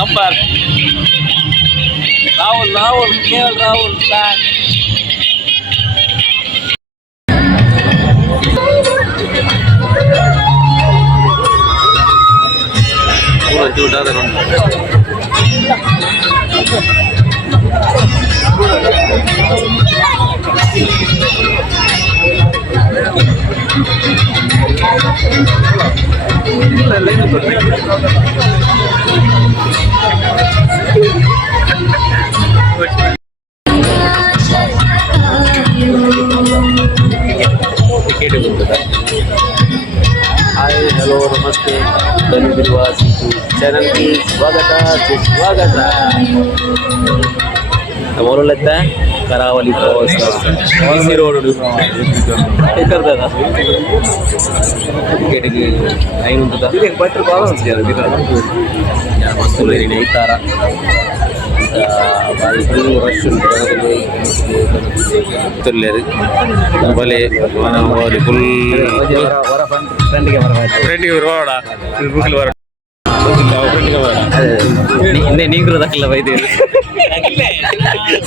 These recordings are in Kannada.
नंबर राहुल केवल राहुल प्लान हाय हेलो नमस्ते धन्यवाद चैनल की स्वागत बोलो लगता है करावली इसी रोड करता टिकेट की लाइन होता बटर मस्त नहीं तारा రష్ లేదు భలే ఫుల్ ನೀರು ದಕ್ಕಲ್ಲ ಬೈದೇ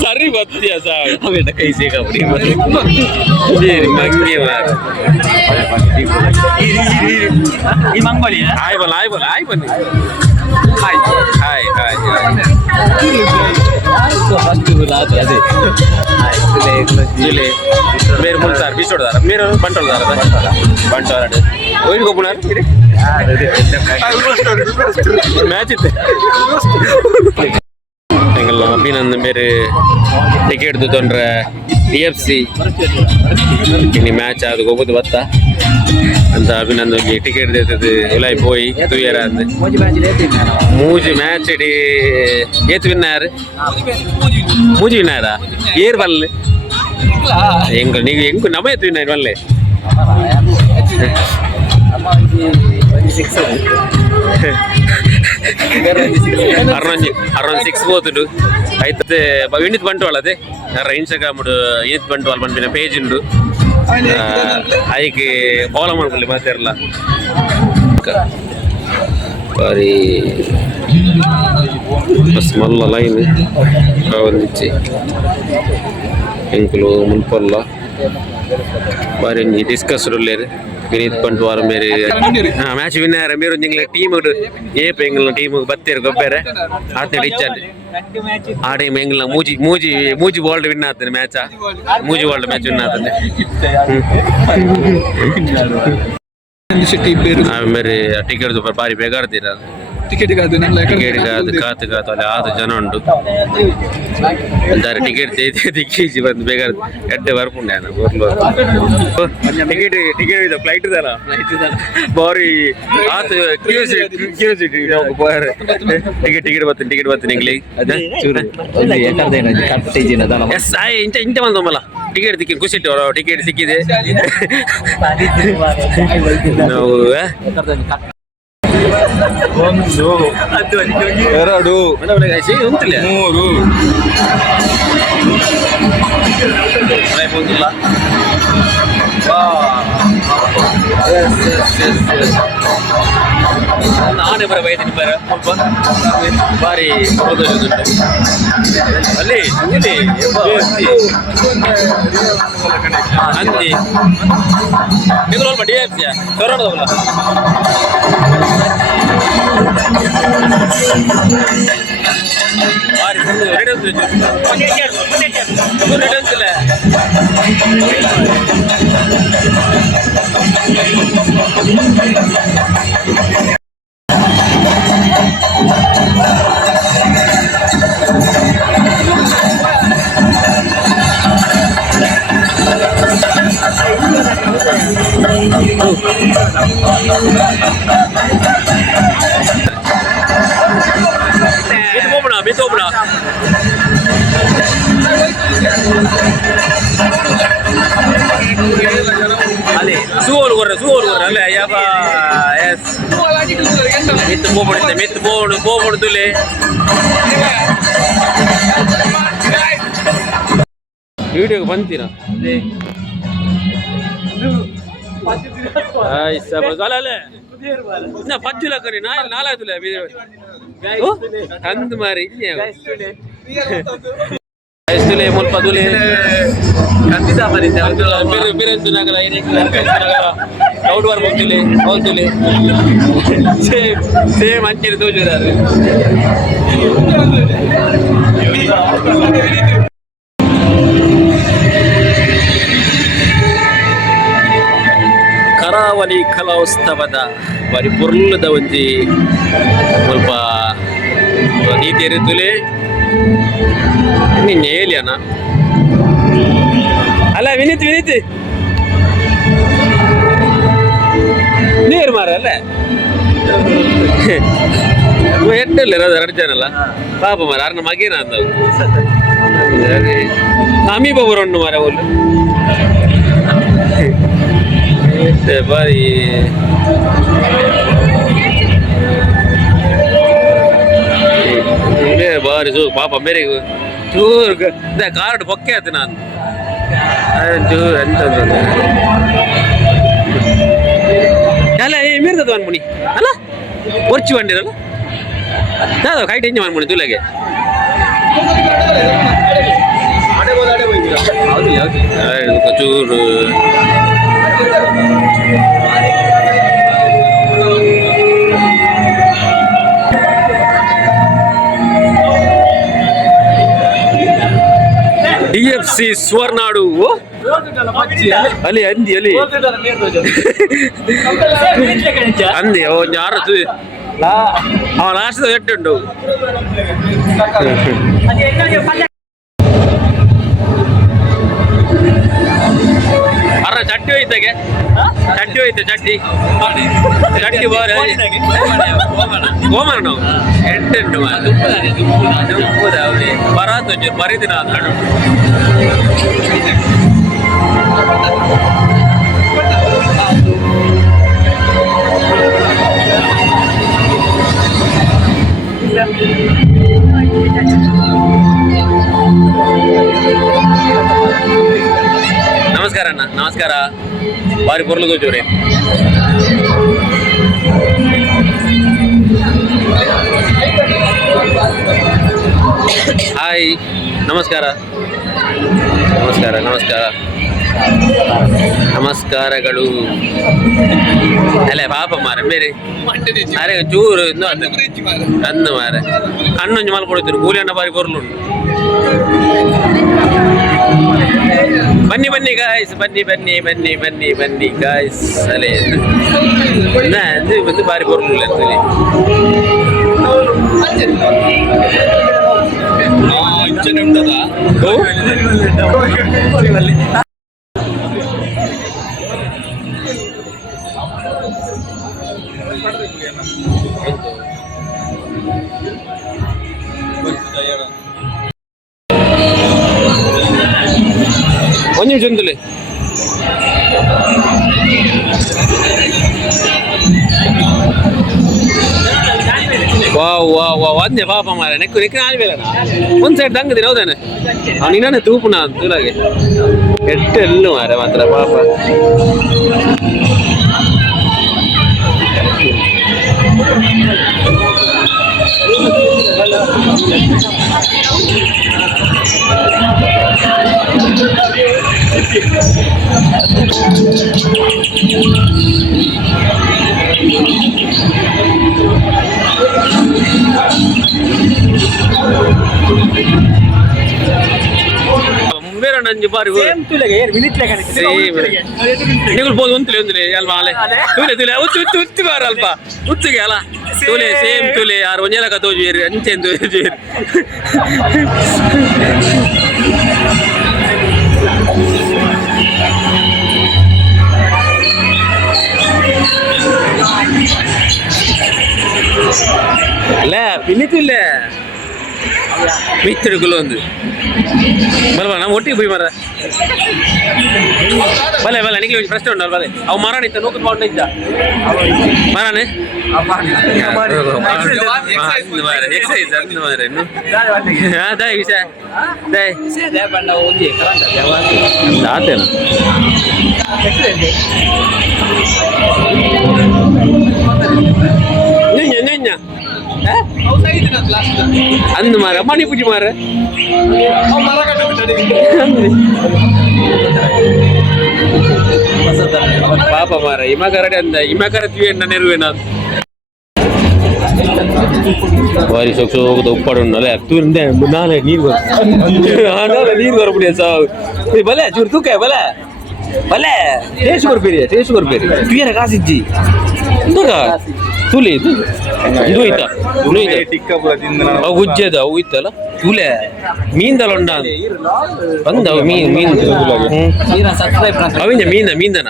ಸರಿ ಬತ್ತಿಯ ಸಾವೇಟ ಕೈ ಸೇಕಾಪಡಿ ಮಂಗೆ ಈ ಮಂಗೋಲಿ ಆಯ್ ಬನ್ನಿ ಹಾಯ್ అదే మీరు ముందు సార్ బీచోడదారా మీరు బంటోడదారా బంటోడాడు ఓయికి ఒప్పున్నారు మ్యాచ్ ఇస్తే எங்கள் அபிநந்தன் பேர் டிக்கெட் எடுத்து தோன்ற டிஎஃப்சி இனி மேட்ச் அது ஒவ்வொரு பத்தா அந்த அபிநந்தன் டிக்கெட் எடுத்தது எல்லாம் போய் தூயரா இருந்து மூஜி மேட்ச் இடி ஏத்து வின்னாரு மூஜி வின்னாரா ஏர் வரல எங்க நீங்க எங்க நம்ம ஏத்து வின்னாரு வரல అరౌండ్ 6 పోతుడు అయితే యూనిట్ బంటు వాళ్ళది ఇన్స్టాగ్రామ్ యూనిట్ బంటు వాళ్ళు పంపిన పేజ్ ఉండు అదికి ఫాలో ಮಾಡ್ಕೊಳ್ಳಿ ಮಾತಾರಲ್ಲ మరి బస్ మల్ల లైన్ కావందిచ్చి ಎಂಕುಲು ಮುನ್ಪಲ್ಲ ಬಾರಿ ಡಿಸ್ಕಸ್ಡ್ ಉಳ್ಳೇರು ವಿನೀತ್ ಬಂಟ್ವಾರ ಮೇರೆ ಮ್ಯಾಚ್ ವಿನ್ನರ್ ಮೇರು ನಿಂಗ್ಲ ಟೀಮ್ ಏಪ ಎಂಗ್ಲ ಟೀಮ್ ಬತ್ತೇರು ಗೊಬ್ಬರ ಆತನ ಇಚ್ಚಾನೆ ಆ ಟೈಮ್ ಎಂಗ್ಲ ಮೂಜಿ ವರ್ಲ್ಡ್ ವಿನ್ ಆತನೆ ಮ್ಯಾಚ್ ಮೂಜಿ ವರ್ಲ್ಡ್ ಮ್ಯಾಚ್ ವಿನ್ ಆತನೆ ಮೇರೆ ಟಿಕೆಟ್ ಬಾರಿ ಬೇಗಾಡ್ತೀರ ಟಿಕೆಟ್ ಕಾದು ಕಾತು ಅಲ್ಲಿ 6 ಜನ ಉಂಟು ಟಿಕೆಟ್ ದಿಕ್ಕೀಜಿ ಬಂದು ಬೇಗ ಎಡ್ಡೆ ಬರ್ಪುಂಡೆ ಟಿಕೆಟ್ ಫ್ಲೈಟ್ ಇದಲ್ಲ ಬಾರಿ ಆತು ಕ್ಯೂರಿಯಾಸಿಟಿ ಟಿಕೆಟ್ ಬರ್ತೀನಿ ಇಂಗ್ಲಿ ಎಸ್ ಇಂಚ ಬಂದಮ್ಮಲ್ಲ ಟಿಕೆಟ್ ದಿಕ್ಕಿ ಖುಷಿ ಟಿಕೆಟ್ ಸಿಕ್ಕಿದೆ ನಾವು ಒಂದು ಎರಡು ಮೂರು ಬಂದಿಲ್ಲ ನಾನೇ ಬರ ಬೈತೀನಿ ಬರ ಬಾರಿ ಅಲ್ಲಿ ಅಂತಿ ನಿಂಗೆ ಸ್ವಲ್ಪ ಡಿ ಎಫ್ ಸಿ ಕರೋಣದವಲ್ಲ ಬಾರಿ ರಿಟರ್ನ್ಸ್ ಇಲ್ಲ Bitobra. Ali, suor ale ayaba yes. Mit bobo dule. Video bantina. Ay, sabaz alale. Na 10 lakh na 4 lakh video. ಅಂದು ಮಾರಿ ಇಲ್ಲೇ ಮುಲ್ಪ ತುಲೆ ಬಿರಂದು ನಗರ ಔಟ್ ಬಾರ್ ಹೋಗ್ತಿಲೆ ಹೋಗ್ತಿಲೆ ಸೇಮ್ ಅಂಚೆನೆ ತೋಜುದಾರೆ ಕರಾವಳಿ ಕಲೋತ್ಸವದ ಬಾರಿ ಪುರ್ಲದ ಒಂಜಿ ಸ್ವಲ್ಪ ನೀತಿ ಇರುತ್ತಲೆ ನಿನ್ನೆ ಹೇಳಿಯನ ಅಲ್ಲ ವಿನೀತ್ ನೀರು ಮಾರ ಅಲ್ಲ ಎಟ್ಟಲ್ಲ ಇರೋದು 2 ಜನ ಅಲ್ಲ ಪಾಪ ಮಾರ ಅರ್ನ ಮಗೇನ ಅಂತ ಅಮೀಬ ಬರೋಣ್ಣು ಮಾರ ಒಳ್ಳೆ ಬಾರಿ ಬಾರಿ ಪಾಪ ಬೇರೆ ಚೂರು ಕಾರ್ಡ್ ಪೊಕ್ಕೆ ಆಯ್ತು ನಾನು ಚೂರು ಎಂತ ಅಲ್ಲ ಮೀರ್ತದ ಅನ್ಮುನಿ ಅಲ್ಲ ಒರ್ಚಿ ಬಂಡಿರಲ್ಲ ಯಾವ್ದು ಕೈಟ್ ಎಂಜಾಯ್ ಮಾಡ್ಮುನಿ ತುಲೆಗೆ ಚೂರು DFC ಸ್ವರ್ನಾಡು ಅಲ್ಲಿ ಅಂದಿ ಅಲ್ಲಿ ಅಂದಿ ಯಾರು ಅವ ಲಾಸ್ಟ್ ಎಟ್ಟುಂಡು ಅರ ಚಟ್ಟಿ ಹೋಯ್ತಾಗೆ ಚಟ್ಟಿ ಹೋಯ್ತು ಚಟ್ಟಿ ಬಾರಿ ಗೋಮರ ನಾವು ಎಂಟೆಂಟು ದುಪ್ಪದ ಬರಾತು ಬರೀದಿನ ಹಣ್ಣು ನಮಸ್ಕಾರ ಅಣ್ಣ ನಮಸ್ಕಾರ ಬಾರಿ ಪೊರ್ಲು ತೋಚೂರಿ ಹಾಯ್ ನಮಸ್ಕಾರ ನಮಸ್ಕಾರ ನಮಸ್ಕಾರ ನಮಸ್ಕಾರಗಳು ಅಲ್ಲ ಪಾಪ ಮಾರ ಬೇರೆ ಅರೆ ಚೂರು ಅಂದು ಮಾರ ಹಣ್ಣೊಂಜು ಮಾಲ್ ಕೊಡ್ತೀರಿ ಕೂಲಿ ಅಣ್ಣ ಬಾರಿ ಬರ್ಲುಂಡು ಬನ್ನಿ ಬನ್ನಿ ಗಾಯ್ಸ್ ಬನ್ನಿ ಗಾಯ್ಸ್ ಅಲೆ ಬಂದು ಬಾರಿ ಬರ್ಲಿಲ್ಲ ಅಂತೇಳಿ ಒಂದು ನಿಮಿಷ ಅಂತಲೇ ಒಂದೇ ಪಾಪ ಮಾರ ನೆಕ್ಕು ಆಲ್ಬೇಲ ಒಂದು ಸೈಡ್ ದಂಗದಿನ ಹೌದಾನೆ ಅವನಿನ್ನ ತೂಪುನ ತುಲಾಗೆ ಎಟ್ಟೆಲ್ಲು ಮಾರ ಮಾತ್ರ ಪಾಪ ನಂಜು ಬಾರಿ ನೀವು ಬೋದು ಒಂತುಲೆ ಒಂದುಲೆ ಅಲ್ವಾ ಅಲೆ ತುಲೆ ತುಲೆ ಉತ್ತು ಉತ್ತಿ ಬಾರ ಅಲ್ಪ ಉತ್ತಿಗೆ ಅಲ್ಲ ತುಲೆ ಸೇಮ್ ತುಲೆ ಯಾರು ಒಂಜೆಲಕ ತೋಜುವೇರಿ ಅಂಚೆನ್ ತೋಜುವೇರಿ ಅಲ್ಲ ಪಿಲಿತಿಲ್ಲ ಮಿತ್ರಗಳು ಒಂದು ಬಲ್ವಾ ನಾವು ಒಟ್ಟಿಗೆ ಹೋಗಿ ಮರ ಬಲೆ ಬಲೆ ನಿಖಿಲ್ ಪ್ರಶ್ನೆ ಉಂಟು ಬಲೆ ಅವು ಮರ ನಿಂತ ನೋಕು ತಗೊಂಡು ಇದ್ದ ಮರನೇ ಎಕ್ಸೈಸ್ ಅಂದು ಮಾರ ಇನ್ನು ದಯ ವಿಷಯ ಆತೇನ ನಿಂಜ ನಿಂಜ ಅಂದು ಮಾರ ಮಣಿ ಪೂಜೆ ಮಾರ ಪಾಪ ಮಾರ ಇಮಕರಡೆ ಅಂದ ಇಮಕರತ್ವಿ ಎಣ್ಣ ನೆರುವೇನ ವಾರಿ ಸೊಕ್ಸು ಹೋಗುದು ಉಪ್ಪಾಡುಂಡಲ್ಲ ತೂರಿಂದೆ ನಾಳೆ ನೀರು ನೀರು ಬರಬಿಡಿ ಸಾವು ಬಲೆ ಚೂರು ತೂಕ ಬಲೆ ಬಲೆ ಟೇಸ್ಟ್ ಕೊರ್ಬೇರಿ ಕ್ಲಿಯರ್ ಕಾಸಿಜ್ಜಿ ತುಲಿ ಇದು ಹೋಯ್ತಾ ಉಜ್ಜದ ಅವು ಇತ್ತಲ್ಲ ತುಲೆ ಮೀನ್ದಲ್ಲ ಉಂಡ ಬಂದವು ಮೀನ್ ಅವಿಂದ ಮೀಂದನ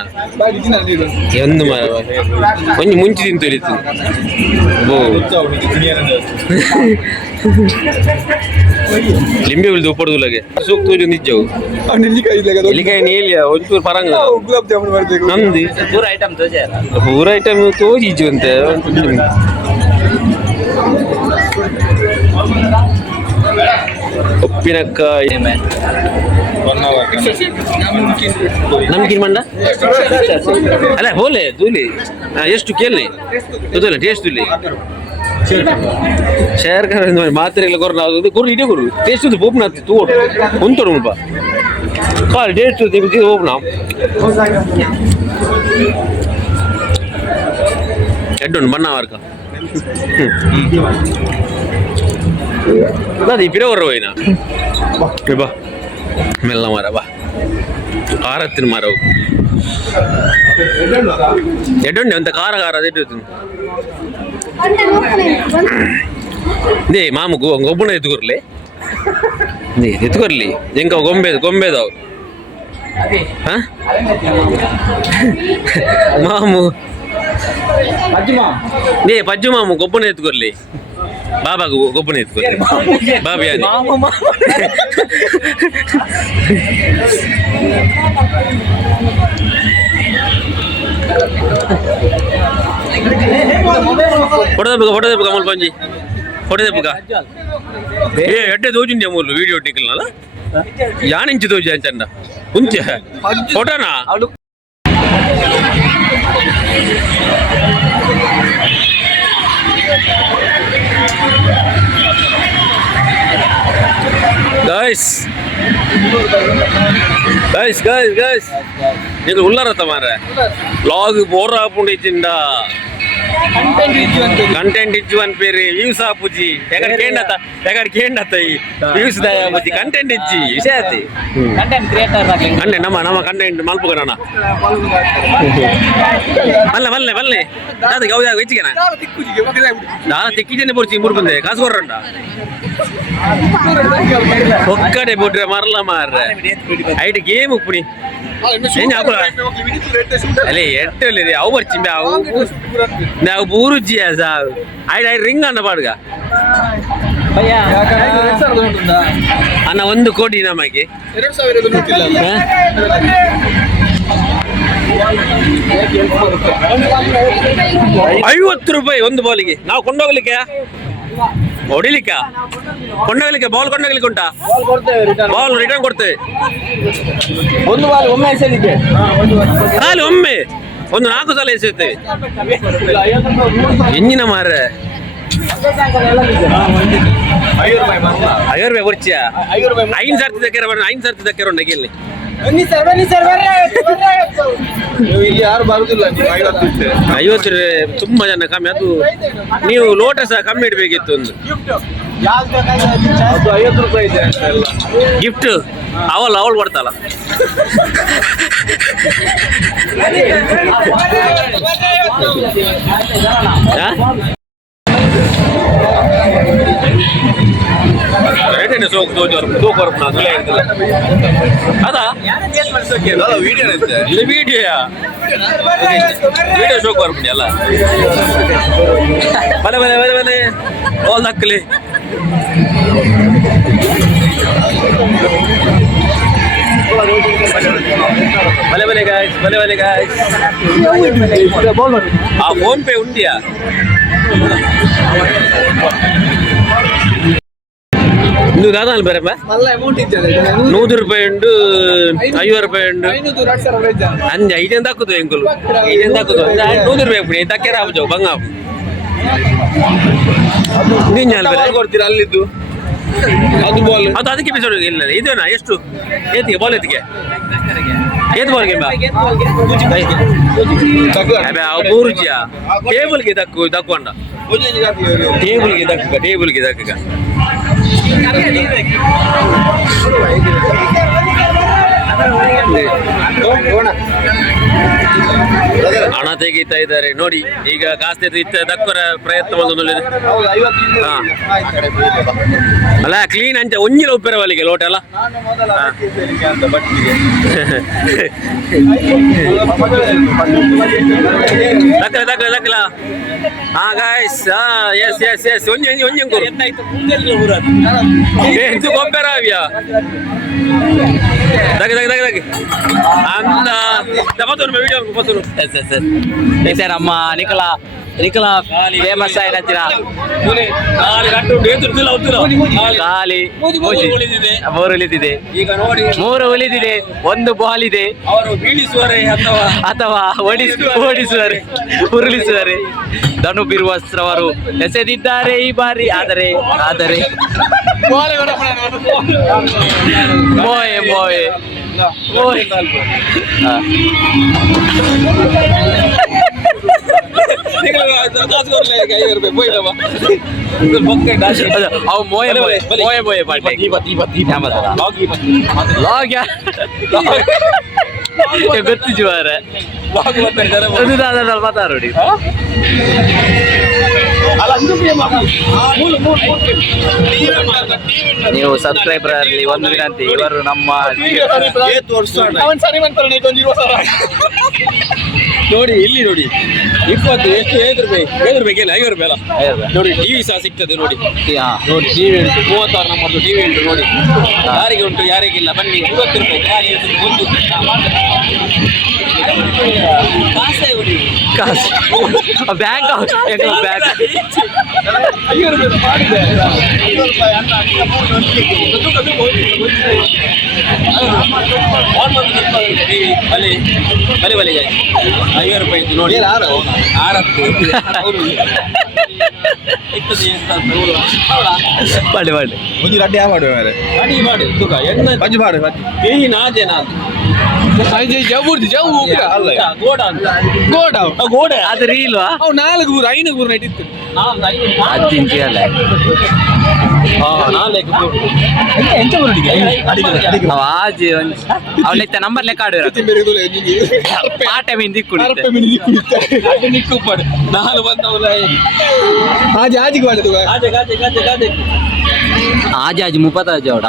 ಒಂದು ಮರ ಒಂಜಿ ಮುಂಚೆ ತಿಂತೊಲಿತು ಲಿಂಬೆ ಉಳಿದು ಉಪ್ಪಡುದುಲಗೆ ಸೂಕ್ ತೂಜು ನಿಜ್ಜವು ಇಲ್ಲಿಕಾಯಿ ನೀಲಿಯ ಒಂಚೂರು ಪರಂಗ ನಮ್ದು ಪೂರ ಐಟಮ್ ತೋಜಿಜ್ಜು ಅಂತ ಉಪ್ಪಿನಕಾಯಿ ನಮ್ಗಿನ್ ಮಂಡ ಅಲ್ಲ ಹೋಲೆ ತೂಲಿ ಎಷ್ಟು ಕೇಳಿ ಗೊತ್ತಲ್ಲ ಟೇಸ್ಟ್ ತುಲಿ ಶೇರ್ ಕರ ಮಾತ್ರೆ ಕೊರ ಕೊರು ಇಡೀ ಕೊರು ಟೇಸ್ಟ್ ಪೋಪ್ನ ತೂ ಉಂಟು ಮುಲ್ಪ ಕಾಲ್ ಟೇಸ್ಟ್ ಹೋಪ್ನ ಎಡ್ಡುಂಡು ಬಣ್ಣ ವರ್ಕ ಅದು ಇಪ್ಪಿರ ಹೊರ ಹೋಯ್ನ ಬಾ ಮೆಲ್ಲ ಮರ ಬಾ ಕಾರತ್ತಿನ ಮರವು ಎಡ್ಡುಂಡೆ ಅಂತ ಖಾರ ಎಡ್ಡು ದೇ ಮಾಮು ಗೊಬ್ಬನ ಎತ್ಕೊರ್ಲಿ ಎತ್ಕೊರ್ಲಿ ಎಂಕ ಗೊಂಬೆದವು ಮಾಮು ನೇ ಪಜ್ಜು ಮಾಮು ಗೊಬ್ಬನ ಎತ್ಕೊರ್ಲಿ ಬಾಬಾಗ ಗೊಬ್ಬನ ಎತ್ಕೊರ್ಲಿ ಬಾಬಿ ಫೋಟೋ ದೆಪ್ಪಗ ಅಮೂಲ್ ಪಂಜಿ ಫೋಟೋ ದೆಪ್ಪಗ ಏ ಎಡ್ಡೆ ತೋಜುಂಡಿ ಅಮೂಲ್ ವಿಡಿಯೋ ಟಿಕ್ಲನಲ್ಲ ಯಾನಿಂಚು ತೋಜಿ ಅಂಚಂಡ ಉಂಚ ಫೋಟೋನಾ ಗೈಸ್ ಇದು ಉಳ್ಳಾರತ್ತ ಮಾರ ಲಾಗ್ ಬೋರ್ ಹಾಪುಂಡಿಚಿಂಡ ಕಂಟೆಂಟ್ ಇಜ್ಜು ಅನ್ಪೇರಿ ವ್ಯೂಸ್ ಆಪುಜಿ ಯಾಕಡೆ ಕೇಂಡತ್ತ ವ್ಯೂಸ್ ದಯಾಪುಜಿ ಕಂಟೆಂಟ್ ಇಜ್ಜಿ ವಿಷಯ ಆತಿ ಕಂಟೆಂಟ್ ಕ್ರಿಯೇಟರ್ ಅಣ್ಣೆ ನಮ್ಮ ಕಂಟೆಂಟ್ ಮಲ್ಪುಗಣ ಮಲ್ಲೆ ಅದು ಗೌದ ಹೆಚ್ಚಿಗೆನ ನಾನು ತಿಕ್ಕಿದ್ದೇನೆ ಪುರ್ಚಿ ಮೂರು ಬಂದೆ ಕಾಸು ಕೊರ್ರಂಡ ಒಕ್ಕಡೆ ಬಿಟ್ರೆ ಮರಲ ಮಾರ್ರೆ ಐಟ್ ಗೇಮ್ ಉಪ್ಪುನಿ ಅಲ್ಲೇ ಎಟ್ಟಲ್ಲಿ ಅವು ಬರ್ಚಿ ನಾವು ಬೂರುಜ್ಜಿಯ ಸಾವು ಐಟ್ ರಿಂಗ್ ಅನ್ನ ಪಾಡ್ಗ ಅನ್ನ 1 ಕೋಟಿ ನಮಗೆ 50 ರೂಪಾಯಿ ಒಂದು ಬಾಲಿಗೆ ನಾವು ಕೊಂಡೋಗ್ಲಿಕ್ಕೆ ಹೊಡಿಲಿಕ್ಕೆ ಕೊಂಡೋಗ್ಲಿಕ್ಕೆ ಬಾಲ್ ಕೊಂಡೋಗ್ಲಿಕ್ಕೆ ಉಂಟಾ ಬಾಲ್ ರಿಟರ್ನ್ ಕೊಡ್ತೇವೆ ಒಂದು ಬಾಲ್ ಒಮ್ಮೆ ಎಸೆಯಲಿಕ್ಕೆ ಒಮ್ಮೆ ಒಂದು 4 ಸಲ ಎಸೆಯುತ್ತೇವೆ ಎಂಜಿನ ಮಾರ್ರೆ 50 ರೂಪಾಯಿ ಬರ್ಚಿಯ 5 ಸರ್ತಿ ದಕ್ಕರ 5 ಸರ್ತಿ ದಕ್ಕರ ಉಂಟು ಗೆಲ್ಲಿ ಯಾರು ಬರುದಿಲ್ಲ 50 ತುಂಬಾ ಜನ ಕಮ್ಮಿ ಅದು ನೀವು ಲೋಟಸ್ ಕಮ್ಮಿ ಇಡ್ಬೇಕಿತ್ತು ಒಂದು 50 ರೂಪಾಯಿ ಇದೆ ಗಿಫ್ಟ್ ಅವಳು ಬರ್ತಾಳ ಅದಾ ವಿಡಿಯೋ ಶೋಕ್ ಬರ್ಬಿಡಿ ಅಲ್ಲ ಬಲೆ ಓಲ್ ನಕ್ಕಲಿ ಬಲೆ ಗಾಯ್ಸ್ ಆ ಫೋನ್ ಪೇ ಉಂಟಿಯಾ ನೀವು ದಾದಾಲ್ ಬೇರೆ 100 ರೂಪಾಯಿ ಉಂಟು 50 ರೂಪಾಯಿ ಉಂಟು ಅಂಜ 5 ಹಾಕುದು ಎಂಕುಲು 5 ಹಾಕುದು 100 ರೂಪಾಯಿ ತಕ್ಕೆರ ಆಬು ಬಂಗ ಕೊಡ್ತೀರಾ ಅಲ್ಲಿದ್ದು ಅದು ಬಾಲ್ ಅದು ಅದಕ್ಕೆ ಬಿಸೋಡು ಇಲ್ಲ ಇದೇನಾ ಎಷ್ಟು ಏತಿಗೆ ಬಾಲ್ ಏತಿಗೆ ಏತ್ ಬಾಲ್ಗೆ ಬೂರ್ಜಿಯ ಟೇಬಲ್ಗೆ ದಕ್ಕೊಂಡ ಟೇಬಲ್ಗೆ ದಕ್ಕ ಹಣ ತೆಗೀತಾ ಇದ್ದಾರೆ ನೋಡಿ. ಈಗ ಕಾಸ್ತೆ ದಕ್ಕರ ಪ್ರಯತ್ನ ಅಲ್ಲ ಕ್ಲೀನ್ ಅಂಚ ಒಂಜಿಲ ಉಪ್ಪಿರವಲ್ಲಿಗೆ ಲೋಟ ಅಲ್ಲ ದಕ್ಕಲ ದಕ್ಕಲ ದಕ್ಕಲ ಹಾ ಗಾಯ್ಸ್ ಎಸ್ ಎಸ್ ಎಸ್ ಒಂಜಿ ಒಂಜಿ ಒಂಜಿ ಎಂತು ಗೊಬ್ಬರವ್ಯಾ ದಗ ದಗ ದಗ ದಗ ಅಂತ ತಪತ್ತೂರು ವಿಡಿಯೋ ಪತ್ತೂರು ಎಸ್ ಎಸ್ ಎಸ್ ಇದೆ ನಮ್ಮ ನಿಖಲಾ ಫೇಮಸ್ ಆಯ್ತು ಖಾಲಿ ಮೂರು ಉಳಿದಿದೆ ಈಗ ನೋಡಿ 3 ಉಳಿದಿದೆ 1 ಬಾಲ್ ಇದೆ. ಅವರು ಬೀಳಿಸುವರೆ ಅಥವಾ ಓಡಿಸುವರೆ ಉರುಳಿಸುವರೆ ಧನು ಬಿರುವಸ್ತ್ರವರು ಎಸೆದಿದ್ದಾರೆ ಈ ಬಾರಿ. ಆದರೆ ಮೋಯೆ ಮೋಯೆ ಗೊತ್ತಿಜು ಮಾತಾಡಿ ನೀವು ಸಬ್ಸ್ಕ್ರೈಬರ್ ಅಲ್ಲಿ ಒಂದು ವಿನಂತಿ, ಇವರು ನಮ್ಮ ನೋಡಿ ಇಲ್ಲಿ ನೋಡಿ 20 ಎಷ್ಟು 5 ರೂಪಾಯಿ 5 ರೂಪಾಯಿ 5 ರೂಪಾಯಿ ಅಲ್ಲ ನೋಡಿ. ಟಿವಿ ಸಹ ಸಿಗ್ತದೆ ನೋಡಿ. ನೋಡಿ ಟಿವಿ ಉಂಟು 36 ನಮ್ಮದು ಟಿವಿ ಉಂಟು ನೋಡಿ. ಯಾರಿಗೆ ಉಂಟು ಯಾರಿಗಿಲ್ಲ ಬನ್ನಿ 50 ರೂಪಾಯಿ ಒಂದು ಕಾಸು ಬ್ಯಾಂಕ್ ಬಲೆ ಬಲೆ ಬಲೆಗೆ 50 ರೂಪಾಯಿ ಇತ್ತು ನೋಡಿ. ಮಾಡಿ ಒಂದು ರಡ್ಡಿ ಮಾಡುವ ಅಡಿ ಮಾಡಿ ತುಕ ಎಣ್ಣ ಬಜ್ಜಿ ಮಾಡಿ ಈ ನಾಜೆ ನಾನು ಗೋಡ ಅದು ರೀಲ್ವಾ 4 5 ನಟಿತ್ತು ಅವನೈತೆ ನಂಬರ್ ಲೆಕ್ಕ ಆಡುವ ಪಾಟೆ ಮೀನ್ ದಿಕ್ಕುಪಡು ನಾನು ಬಂದವಲ್ಲ ಆಜಿಗೆ ಮಾಡುದು ಆಜ್ ಮುಪ್ಪತ್ತಾಜ್ ಅವಡ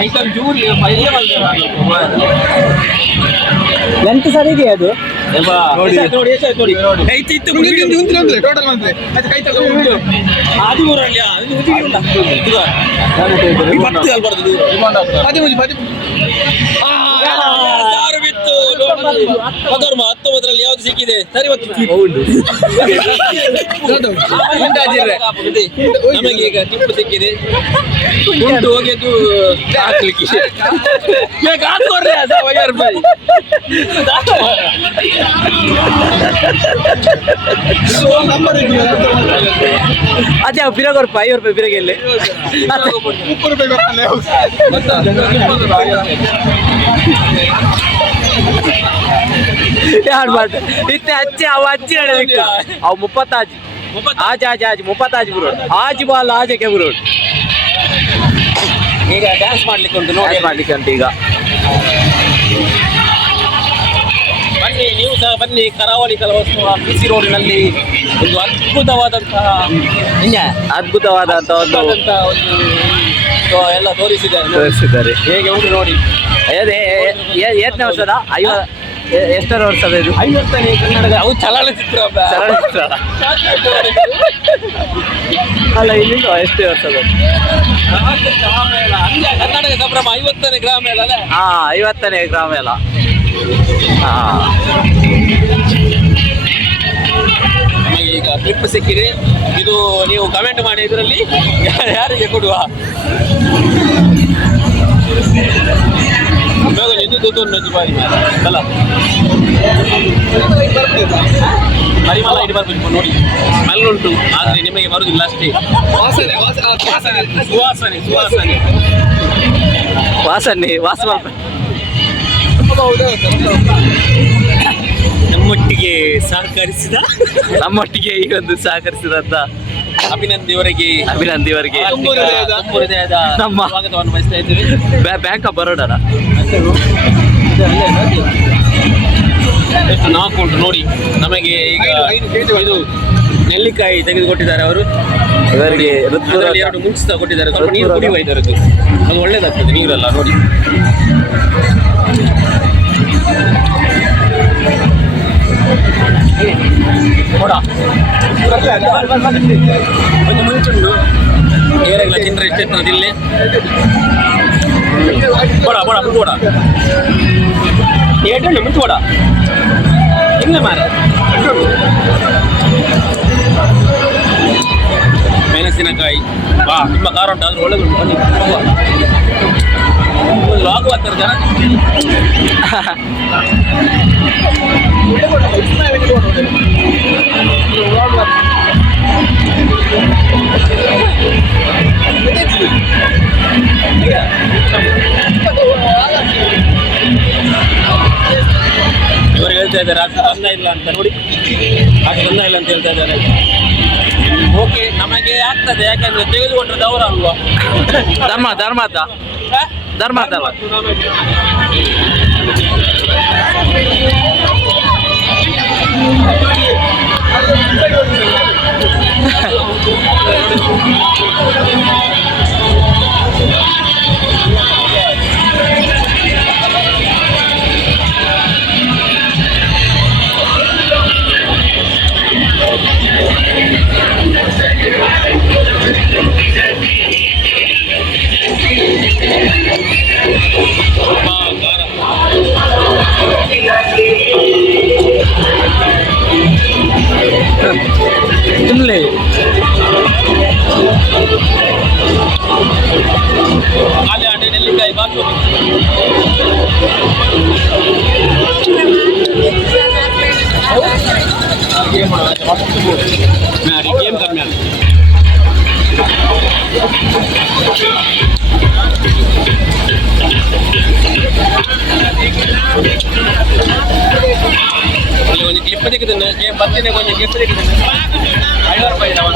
ಐಟಮ್ ಜೂರಿ ಲೆಂತ್ ಸರಿಗೆ ಅದು ನೋಡಿ ನೋಡಿ ನೋಡಿ ಟೋಟಲ್ ಬಂದ್ರೆ ಅದು ಊರಲ್ಲಿ ಬಿತ್ತು 19 ಯಾವ್ದು ಸಿಕ್ಕಿದೆ ಸರಿ ನಮಗೆ ಈಗ ಟಿಪ್ಪು ಸಿಕ್ಕಿದೆ ಉಂಟು ಹೋಗಿದ್ದು ಹಾಕ್ಲಿಕ್ಕೆ 50 ರೂಪಾಯಿ ಅದೇ ಬಿರಾಗ 5 ರೂಪಾಯಿ ಬಿರಾಗ ಇಲ್ಲಿ 30 ರೂಪಾಯಿ ಯಾರು ಮಾಡ ಇತ್ತೆ ಅಚ್ಚಿ ಅವ ಅಚ್ಚಿ ಹೇಳಬೇಕು ಅವು 30 ಆಜ್ 30 ಬರೋಡ್ ಆಜ್ ಬಾಲ್ ಆಜಕ್ಕೆ ಬರೋಡ್. ಈಗ ಡ್ಯಾನ್ಸ್ ಮಾಡ್ಲಿಕ್ಕೆ ಉಂಟು ನೋಡಿ ಮಾಡ್ಲಿಕ್ಕೆ ಉಂಟು ಈಗ ಬನ್ನಿ ನೀವು ಸಹ ಬನ್ನಿ. ಕರಾವಳಿ ಕಲವಸ್ತುವ ಬಿಸಿ ರೋಡಿನಲ್ಲಿ ಒಂದು ಅದ್ಭುತವಾದಂತಹ ಒಂದು ಎಲ್ಲ ತೋರಿಸಿದ್ದಾರೆ ಹೇಗೆ ಉಂಟು ನೋಡಿ. ಎಷ್ಟನೇ ವರ್ಷದ ಎಷ್ಟರ ವರ್ಷದ ಇದು 50ನೇ ಕನ್ನಡದ ಅವು ಚಲನಚಿತ್ರ ಅಲ್ಲ ಇಲ್ಲಿಂದ ಎಷ್ಟೇ ವರ್ಷದ ಕರ್ನಾಟಕ ಸಂಭ್ರಮ 50ನೇ ಗ್ರಾಮ ಮೇಳ ಅಲ್ಲ 50ನೇ ಗ್ರಾಮ ಮೇಳ. ನಮಗೆ ಈಗ ಕ್ಲಿಪ್ ಸಿಕ್ಕಿದೆ. ಇದು ನೀವು ಕಮೆಂಟ್ ಮಾಡಿ ಇದರಲ್ಲಿ ಯಾರಿಗೆ ಕೊಡುವ ಅಲ್ಲ ಪರಿಮಳ ಸೈಡ್ ಬರ್ಬೇಕು ನೋಡಿ, ಸ್ಮೆಲ್ ಉಂಟು ಆದ್ರೆ ನಿಮಗೆ ಬರುದಿಲ್ಲ ಅಷ್ಟೇ. ವಾಸನೆ ಸುವಾಸನೆ ಸುವಾಸನೆ ವಾಸನೆ ವಾಸ ನಮ್ಮೊಟ್ಟಿಗೆ ಸಹಕರಿಸಿದ ನಮ್ಮೊಟ್ಟಿಗೆ ಈ ಒಂದು ಸಹಕರಿಸಿದಂತ ಅಭಿನಂದಿಯವರಿಗೆ ತುಂಬು ಹೃದಯದ ನಮ್ಮ ಸ್ವಾಗತವನ್ನು ಬಯಸ್ತಾ ಇದ್ದೇವೆ. ಬ್ಯಾಂಕ್ ಆಫ್ ಬರೋಡನ ಎಷ್ಟು ನಾಲ್ಕು ಉಂಟು ನೋಡಿ. ನಮಗೆ ಈಗ 5 kg ಇದು ನೆಲ್ಲಿಕಾಯಿ ತೆಗೆದುಕೊಟ್ಟಿದ್ದಾರೆ ಅವರು. ಇವರಿಗೆ ಅದರಲ್ಲಿ 2 ಮುಂಚಿತ ಕೊಟ್ಟಿದ್ದಾರೆ. ಸ್ವಲ್ಪ ನೀರು ಕುಡಿಯುವ ಇದರದ್ದು, ಅದು ಒಳ್ಳೇದಾಗ್ತದೆ ನೀರೆಲ್ಲ ನೋಡಿ. ಕೊಡ ಒಂದು ಮುಂಚುಂಡು ಏರೆಲ್ಲ ತಿಂದ್ರೆ ಎಷ್ಟಿರ್ತದೆ ಇಲ್ಲಿ. ಕೊಡ ಕೊಡ ಮುಂಚು ಕೊಡ ಏಟುಂಡು ಮುಂಚು ಕೊಡ ಇಲ್ಲ ಮಾರ. ಮೆಣಸಿನಕಾಯಿ ಬಾ ತುಂಬ ಖಾರ ಉಂಟು ಆದ್ರೆ ಒಳ್ಳೆದುಂಟು. ಬನ್ನಿ ಒಂದು ಲಾಗು ಹತ್ತರ ಜನ. ಇವರು ಹೇಳ್ತಾ ಇದ್ದಾರೆ ಅಷ್ಟು ಚಂದ ಇಲ್ಲ ಅಂತ ನೋಡಿ, ಅಷ್ಟು ಚಂದ ಇಲ್ಲ ಅಂತ ಹೇಳ್ತಾ ಇದ್ದಾರೆ. ಓಕೆ ನಮಗೆ ಆಗ್ತದೆ, ಯಾಕಂದ್ರೆ ತೆಗೆದುಕೊಂಡ್ರೆ ಅವರ ಅಲ್ವಾ. ಧರ್ಮಾರ್ಥ ತಿನ್ನಲಿ ಅಲ್ಲಿ ಆಟೆ ನೆಲ್ಲಿಕಾಯಿ ಬಾತು ಗೇಮ್ ಕಮ್ಮಿ ಆಗ கொஞ்சம் கிளிப் ತೆಗೆದನ್ನ ಬರ್ತೀನಿ கொஞ்சம் கிளிப் ತೆಗೆದನ್ನ 5 ರೂಪಾಯಿ ಇದಾವ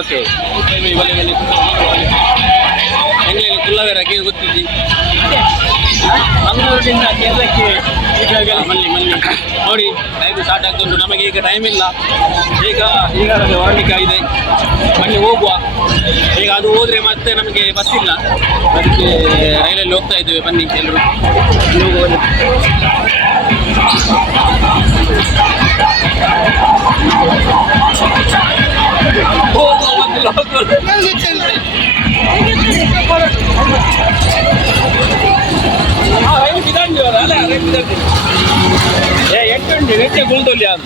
ಓಕೆ ಹೆಂಗೆ ಕುಲ್ಲವೇರಾಗಿ ಗೊತ್ತಿದ್ದಿ ಮಂಗಳೂರಿನಿಂದ ಕೇರಳಕ್ಕೆ ಈಗಾಗಲೇ ಮಲ್ಲಿ ನೋಡಿ ಟೈಮ್ ಸ್ಟಾರ್ಟ್ ಆಗ್ತುಂಟು. ನಮಗೆ ಈಗ ಟೈಮ್ ಇಲ್ಲ, ಈಗ ಹೊರಲಿಕ್ಕೆ ಇದೆ. ಬನ್ನಿ ಹೋಗುವ. ಈಗ ಅದು ಹೋದರೆ ಮತ್ತೆ ನಮಗೆ ಬಸ್ ಇಲ್ಲ, ಅದಕ್ಕೆ ರೈಲಲ್ಲಿ ಹೋಗ್ತಾ ಇದ್ದೇವೆ. ಬನ್ನಿ ಎಲ್ಲರೂ ಎಂಟುಂಟು ನೆಟ್ಟೆ ಕುಳಿತೊಲ್ಲಿ ಅದು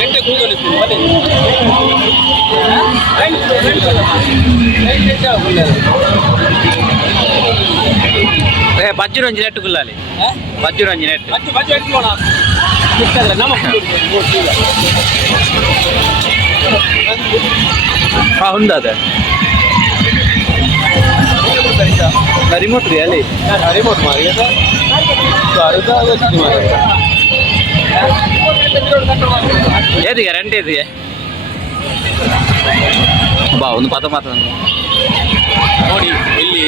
ನೆಟ್ಟೆ ಕುಳಿತೊಲಿಸ್ತೀನಿ ಬನ್ನಿ ಬಜ್ಜಿರೊಂಜಿ ನೆಟ್ಟು ಕುಲ್ಲಾಲಿ ಬಜ್ಜಿರೊಂಜಿ ನೆಟ್ಟು ಬಜ್ಜಿ ಇಟ್ಕೋಣ ನಮ್ಮ ಉಂದು ಅದ ರಿಮೋಟ್ ರೀ ಅಲ್ಲಿ ರಿಮೋಟ್ ಮಾಡಿ ಏದಿಗೆ ರೆಂಟ್ ಏದಿಗೆ ಬಾ ಒಂದು ಪದ ಮಾತ್ರ ನೋಡಿ ಇಲ್ಲಿ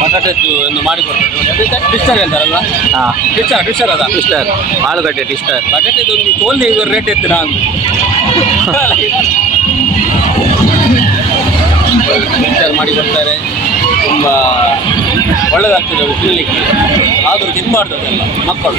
ಬಟಾಟೆದ್ದು ಒಂದು ಮಾಡಿಕೊಡ್ತಾರೆ ಟ್ವಿಸ್ಟರ್ ಹೇಳ್ತಾರಲ್ವಾ? ಹಾಂ ಟ್ವಿಸ್ಟರ್ ಅದ ಟ್ವಿಸ್ಟರ್, ಆಲೂಗಡ್ಡೆ ಟ್ವಿಸ್ಟರ್. ಬಟಾಟೆದು ಒಂದು ತೋಲ್ದೆ ಇವರು ರೇಟ್ ಇತ್ತು ನಾನು ಟ್ವಿಸ್ಟರ್ ಮಾಡಿ ಕೊಡ್ತಾರೆ. ತುಂಬ ಒಳ್ಳೆದಾಗ್ತದೆ ಅದು ತಿನ್ನಲಿಕ್ಕೆ. ಆದರೂ ತಿನ್ನಬಾರ್ದು ಅದೆಲ್ಲ ಮಕ್ಕಳು.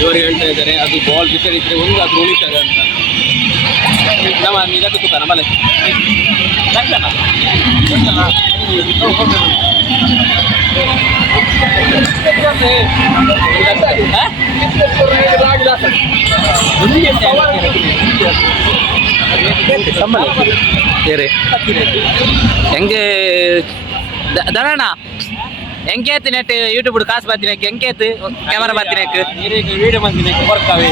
ಇವರು ಹೇಳ್ತಾ ಇದ್ದಾರೆ ಅದು ಬಾಲ್ ಬಿಟ್ಟರಿದ್ರೆ ಒಂದು ಅದು ಉಳಿತದೆ ಅಂತ. ನಮ್ಮ ಇದಕ್ಕೆ ತುಕನ ಮಲೆ ಹೆಂಗೆ ದನಣ್ಣ ಹೆಂಗೆ ನೆಟ್ ಯೂಟ್ಯೂಬ್ ಕಾಸು ಬರ್ತೀನಿ ಹೆಂಗೆ ಕ್ಯಾಮರಾ ಬರ್ತೀನಿ ವೀಡಿಯೋ ಬಂದಿದೆ ಬರ್ತಾವೆ.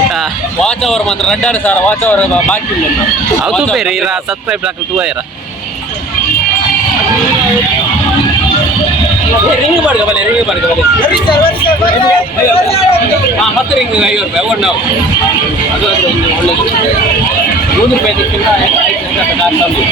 ವಾಚ್ ಅವರ್ ಮಾತ್ರ ರಡ್ಡಾರು ಸರ್ ವಾಚ್ ಅವರ್ ಬಾಕಿ ಇಲ್ಲ. ಹೌದು ಬೇರೆ ಇರ ಸಬ್ಸ್ಕ್ರೈಬ್ ಹಾಕಲು ತೂವ ಇರ ರಿಂಗ್ ಮಾಡ್ಕೊ ಬಲೆ ರಿಂಗ್ ಮಾಡ್ಕೊ ಬಲೆ. ಹಾಂ ಮತ್ತೆ ರಿಂಗ್ 5 ರೂಪಾಯಿ ಒನ್ ನಾವು ಅದು ಒಂದು ಒಳ್ಳೆದು. 100 ರೂಪಾಯಿ ದಿಕ್ಕಿಂತ ಅನ್ನದು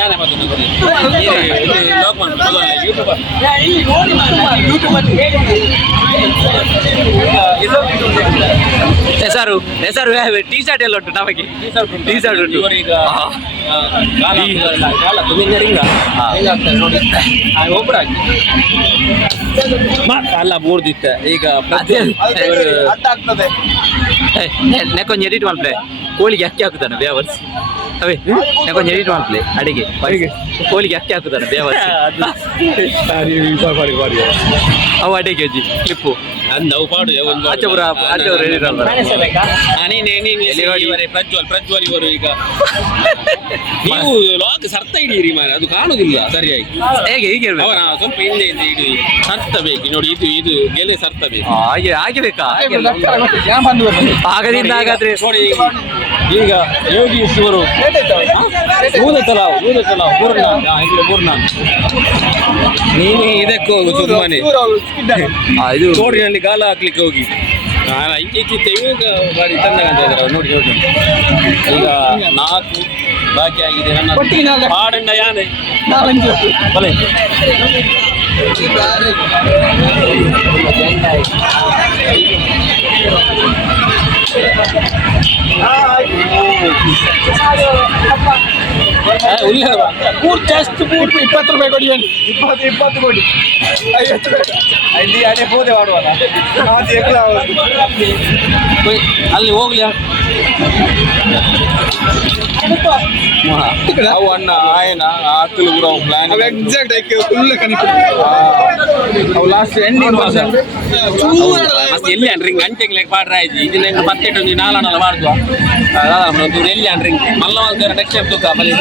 ಯಾನೆ ಮತ್ತೆ ಹೆಸರು ಟೀ ಶರ್ಟ್ ಎಲ್ಲ ಉಂಟು ನಮಗೆ. ಟೀ ಶರ್ಟ್ ಉಂಟು ಇವರೀಗ ಒಬ್ಬರಾಗಿ ಅಲ್ಲ ಮೂರ್ದಿತ್ತ ಈಗ ನೆಕ್ಕೊಂದು ಎಡಿಟ್ ಮಾಡ್ಲೆ ಕೋಳಿಗೆ ಅಕ್ಕಿ ಹಾಕುತ್ತಾನೆ ಬೇವರ್ಸ್. ಅವೇ ನೆಕ್ಕೊಂದು ಎಡಿಟ್ ಮಾಡ್ಲೆ ಅಡಿಗೆ ಕೋಳಿಗೆ ಅಕ್ಕಿ ಹಾಕುತ್ತಾನೆ ಬೇವರ್ಸ್. ಅವು ಅಡಿಗೆ ಅಜ್ಜಿ ಕ್ಲಿಪ್ಪು ನಾವು ಪಾಡು ಆಚೆಪುರ ಆಚೆವರು ಪ್ರಜ್ವಲ್ ಇವರು ಈಗ ನೀವು ಲಾಕ್ ಸರ್ತ ಹಿಡೀರಿ ಮಾರೆ ಅದು ಕಾಣುದಿಲ್ಲ ಸರಿಯಾಗಿ. ಹೇಗೆ ಹೀಗೆ ಅವರ ಸ್ವಲ್ಪ ಹಿಂದೆ ಇಡಿ ಸರ್ತಬೇಕು ನೋಡಿ. ಇದು ಗೆಲೆ ಸರ್ತಬೇಕು. ಹಾಗೆ ಆಗಬೇಕಾ? ಆಗದಿಂದ ಹಾಗಾದ್ರೆ ನೋಡಿ ಈಗ ಯೋಗೀಶ್ ಇವರು ಪೂರ್ಣ ನೀನು ಇದಕ್ಕೆ ಹೋಗು ಸುಮ್ಮನೆ ಇದು ತೋಡಿನಲ್ಲಿ ಗಾಲ ಹಾಕ್ಲಿಕ್ಕೆ ಹೋಗಿ ಇಚ್ಚಿತ್ತೆ ಇವಾಗ ಬಾರಿ ತಂದಂತ ಇದ್ದಾರೆ ನೋಡಿ ಹೋಗಿ. ಈಗ 4 ಬಾಕಿ ಆಗಿದೆ ನನ್ನ ಹಾಡಣ್ಣ ಯಾನೆ ಬಲೆ. ಜಾಸ್ತಿ 20 ರೂಪಾಯಿ ಕೊಡಿ. 20 ಕೊಡಿ 50 ಅಲ್ಲಿ ಅದೇ ಬೋದೆ ಮಾಡುವಲ್ಲ ಅಲ್ಲಿ ಹೋಗ್ಲಿ ಅವು ಅಣ್ಣ ಆಯನ ಆಕಲು ಕೂಡ ಪ್ಲಾನ್ ಎಕ್ಸಾಕ್ಟ್ ಫುಲ್ ಕನೆಕ್ಟ್ ಅವು ಲಾಸ್ಟ್ ಎಂಡಿಂಗ್ ಮತ್ತೆ ಎಲ್ಲಿ ಅನ್ರಿಂಗ್ ಗಂಟೆಗೆ ಪಾಡ್ರ ಆಯ್ತು ಇದನ್ನ ಪತ್ತೆಟ್ಟು ಒಂದು 4 ಅಣ್ಣ ಮಾಡುವ ಎಲ್ಲಿ ಅನ್ರಿಂಗ್ ಮಲ್ಲ ಒಂದು ನೆಕ್ಸ್ಟ್ ಟೈಮ್ ತೂಕ ಮಲ್ಲಿ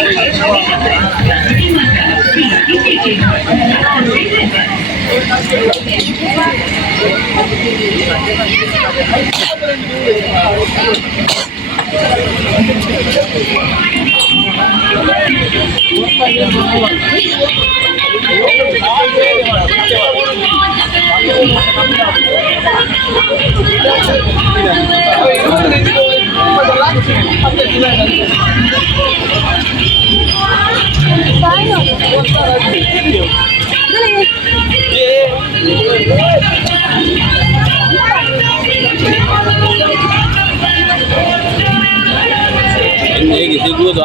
ಹೇಗೆ ಸಿಗುವುದು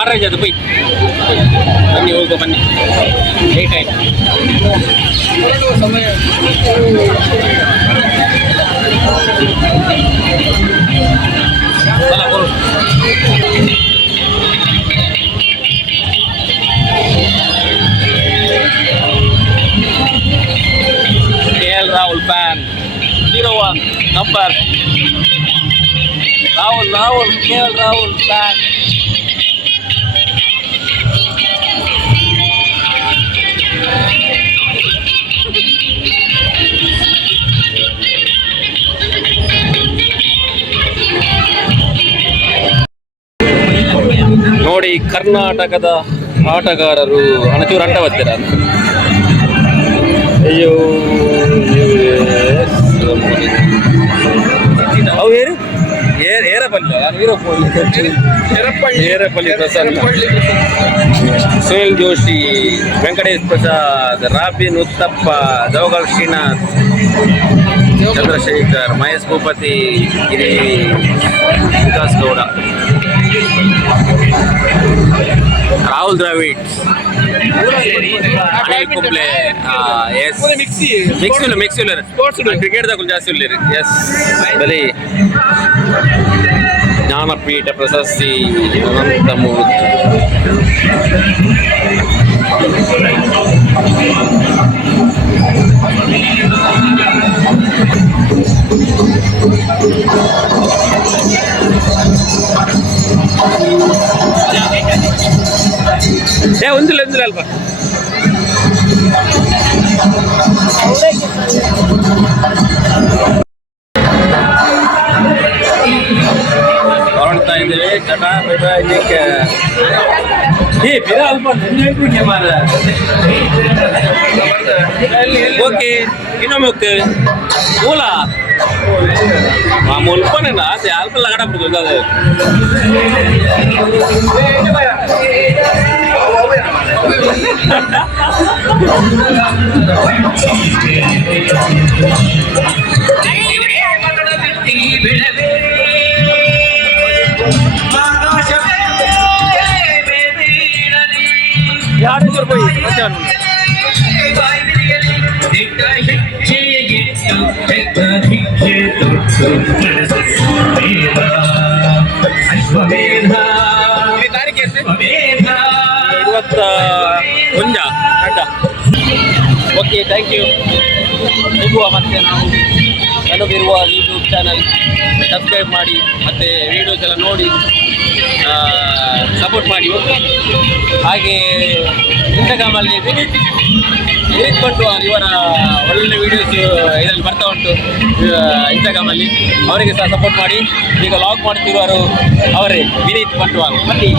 ಆಡ್ರೈಜ್ ಅದು ಬೈ ಬನ್ನಿ ಹೋಗುವ ಬನ್ನಿ ಲೇಟ್ ಆಯ್ತು ಅಲ್ಲ ಬರು KL Rahul number Rahul KL Rahul fan. ನೋಡಿ ಕರ್ನಾಟಕದ ಆಟಗಾರರು ಹಣಚೂರು ಅಡ್ಡ ಬರ್ತೀರ ಅಯ್ಯೋ ಅವು ಏರಪಲ್ಲಿ ಏರಪಲ್ಲಿ ಪ್ರಸಾದ್, ಸುನಿಲ್ ಜೋಶಿ, ವೆಂಕಟೇಶ್ ಪ್ರಸಾದ್, ರಾಬಿನ್ ಉತ್ತಪ್ಪ, ಜವಗಲ್ ಶ್ರೀನಾಥ್, ಚಂದ್ರಶೇಖರ್, ಮಹೇಶ್ ಭೂಪತಿ, ಗಿರಿ ವಿಕಾಸ್ ಗೌಡ, ರಾಹುಲ್ ದ್ರಾವಿಡ್, ಅನಿಲ್ ಕುಂಬ್ಳೆ, ಎಸ್ ಮಿಕ್ಸ್ಯುಲರ್ ಕ್ರಿಕೆಟ್ದಾಗ ಜಾಸ್ತಿ ಉಳ್ಳೇರಿ. ಎಸ್ ಬರೀ ಜ್ಞಾನಪೀಠ ಪ್ರಶಸ್ತಿ ಅನಂತಮೂರ್ತಿ. ಒಂದಿಲ್ಲ ಅಲ್ಪ ಹೊರಡ್ತಾ ಇದ್ದೇವೆ. Tata bye bye. ಓಕೆ ಇನ್ನೊಮ್ಮೆ ಹೋಗ್ತೇವೆ. ಮೂಲ ಮುಲ್ಪನೇನ ಅದು ಅಲ್ಪಲ್ಲ ಗಡ ಬಿಡ್ತದೆ ಅದು. ಮುಂಜ ಅಡ್ಡ. Okay, thank you. ಸಿಗುವ ಮತ್ತೆ ನಾವು ನನಗಿರುವ ಯೂಟ್ಯೂಬ್ ಚಾನಲ್ ಸಬ್ಸ್ಕ್ರೈಬ್ ಮಾಡಿ ಮತ್ತು ವೀಡಿಯೋಸ್ ಎಲ್ಲ ನೋಡಿ ಸಪೋರ್ಟ್ ಮಾಡಿ. ಹಾಗೆ ಇನ್ಸ್ಟಾಗ್ರಾಮಲ್ಲಿ ವಿನೀತ್ ಬಂಟ್ವಾಲ್ ಇವರ ಒಳ್ಳೆ ವೀಡಿಯೋಸ್ ಇದರಲ್ಲಿ ಬರ್ತಾ ಉಂಟು ಇನ್ಸ್ಟಾಗ್ರಾಮಲ್ಲಿ. ಅವರಿಗೆ ಸಹ ಸಪೋರ್ಟ್ ಮಾಡಿ. ಈಗ ಲಾಗ್ ಮಾಡ್ತಿರುವರು ಅವರೇ, ವಿನೀತ್ ಬಂಟ್ವಾಲ್. ಬನ್ನಿ.